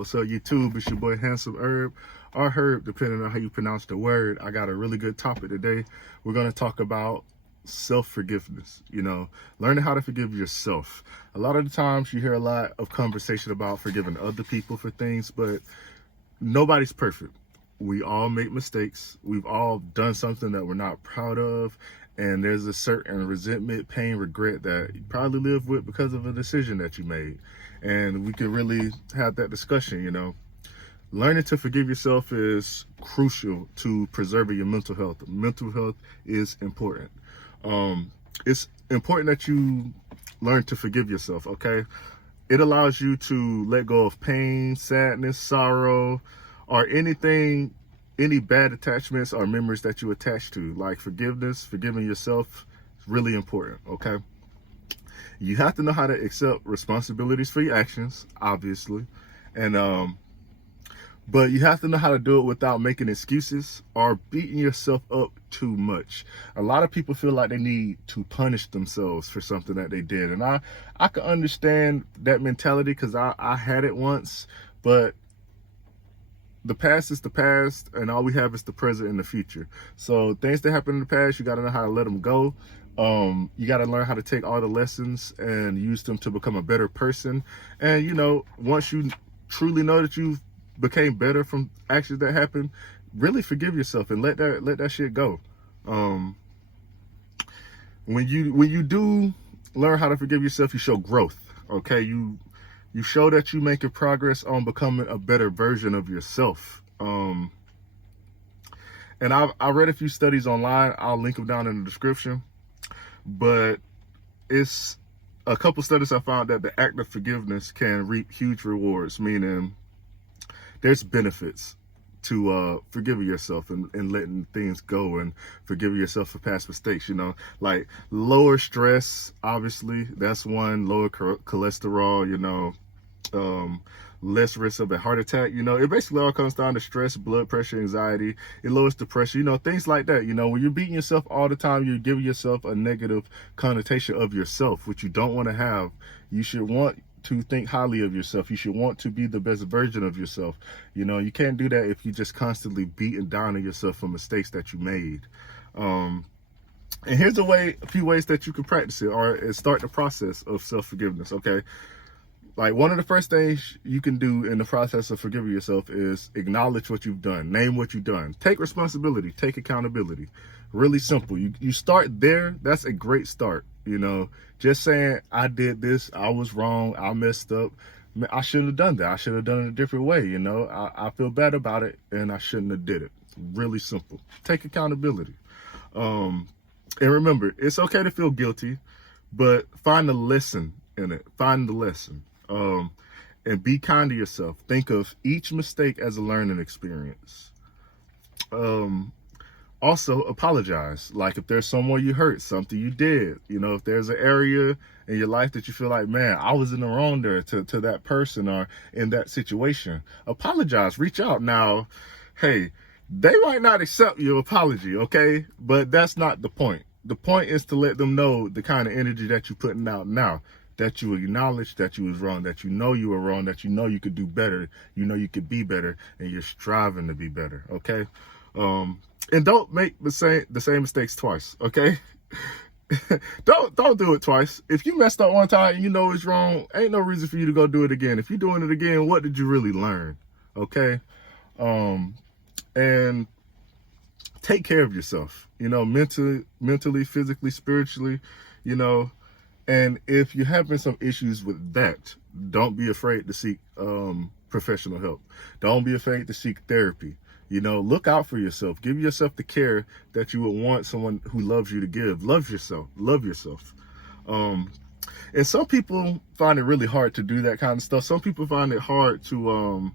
What's up, YouTube? It's your boy Handsome Herb, or Herb, depending on how you pronounce the word. I got a really good topic today. We're going to talk about self-forgiveness, learning how to forgive yourself. A lot of the times you hear a lot of conversation about forgiving other people for things, but nobody's perfect. We all make mistakes. We've all done something that we're not proud of, and there's a certain resentment, pain, regret that you probably live with because of a decision that you made. And we could really have that discussion. Learning to forgive yourself is crucial to preserving your mental health. Mental health is important. It's important that you learn to forgive yourself, okay? It allows you to let go of pain, sadness, sorrow, or any bad attachments or memories that you attach to. Like forgiving yourself is really important, okay? You have to know how to accept responsibilities for your actions, obviously. But you have to know how to do it without making excuses or beating yourself up too much. A lot of people feel like they need to punish themselves for something that they did. And I can understand that mentality because I had it once, but the past is the past, and all we have is the present and the future. So things that happen in the past, you got to know how to let them go. You got to learn how to take all the lessons and use them to become a better person. And, once you truly know that you became better from actions that happened, really forgive yourself and let that shit go. When you do learn how to forgive yourself, you show growth. Okay, you show that you're making progress on becoming a better version of yourself. And I read a few studies online. I'll link them down in the description. But it's a couple studies I found that the act of forgiveness can reap huge rewards, meaning there's benefits to forgiving yourself and letting things go and forgiving yourself for past mistakes, like lower stress, obviously, that's one, lower cholesterol, less risk of a heart attack. It basically all comes down to stress, blood pressure, anxiety. It lowers depression, things like that. When you're beating yourself all the time, you're giving yourself a negative connotation of yourself, which you don't want to have. You should want to think highly of yourself. You should want to be the best version of yourself. You can't do that if you just constantly beating down on yourself for mistakes that you made. And here's a few ways that you can practice it or start the process of self-forgiveness, okay? Like, one of the first things you can do in the process of forgiving yourself is acknowledge what you've done. Name what you've done. Take responsibility. Take accountability. Really simple. You start there. That's a great start. Just saying, I did this. I was wrong. I messed up. I shouldn't have done that. I should have done it a different way. I feel bad about it, and I shouldn't have did it. Really simple. Take accountability. And remember, it's okay to feel guilty, but find the lesson in it. Find the lesson. And be kind to yourself. Think of each mistake as a learning experience. Also, apologize. Like, if there's someone you hurt, something you did, if there's an area in your life that you feel like, man, I was in the wrong there to that person or in that situation, apologize. Reach out. Now, hey, they might not accept your apology, okay? But that's not the point. The point is to let them know the kind of energy that you're putting out now. That you acknowledge that you was wrong, that you were wrong, that you could do better, you could be better, and you're striving to be better, okay? And don't make the same mistakes twice, okay? Don't do it twice. If you messed up one time and it's wrong, ain't no reason for you to go do it again. If you're doing it again, what did you really learn, okay? And take care of yourself, mentally, physically, spiritually, And if you're having some issues with that, don't be afraid to seek professional help. Don't be afraid to seek therapy. Look out for yourself. Give yourself the care that you would want someone who loves you to give. Love yourself. Love yourself. And some people find it really hard to do that kind of stuff. Some people find it hard to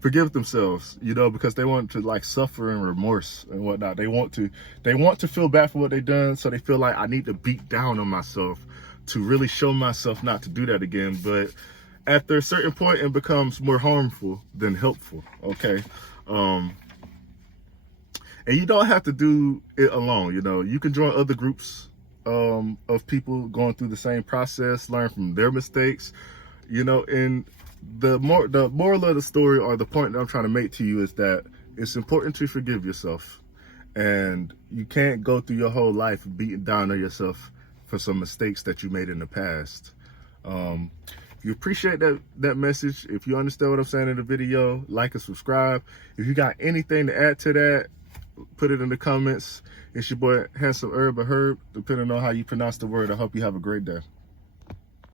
forgive themselves, because they want to suffer in remorse and whatnot. They want to feel bad for what they've done, so they feel like I need to beat down on myself to really show myself not to do that again. But after a certain point, it becomes more harmful than helpful, okay? And you don't have to do it alone. You can join other groups of people going through the same process, learn from their mistakes, and the moral of the story, or the point that I'm trying to make to you, is that it's important to forgive yourself, and you can't go through your whole life beating down on yourself for some mistakes that you made in the past. If you appreciate that message, if you understand what I'm saying in the video, like and subscribe. If you got anything to add to that, put it in the comments. It's your boy Handsome Herb or Herb, depending on how you pronounce the word. I hope you have a great day.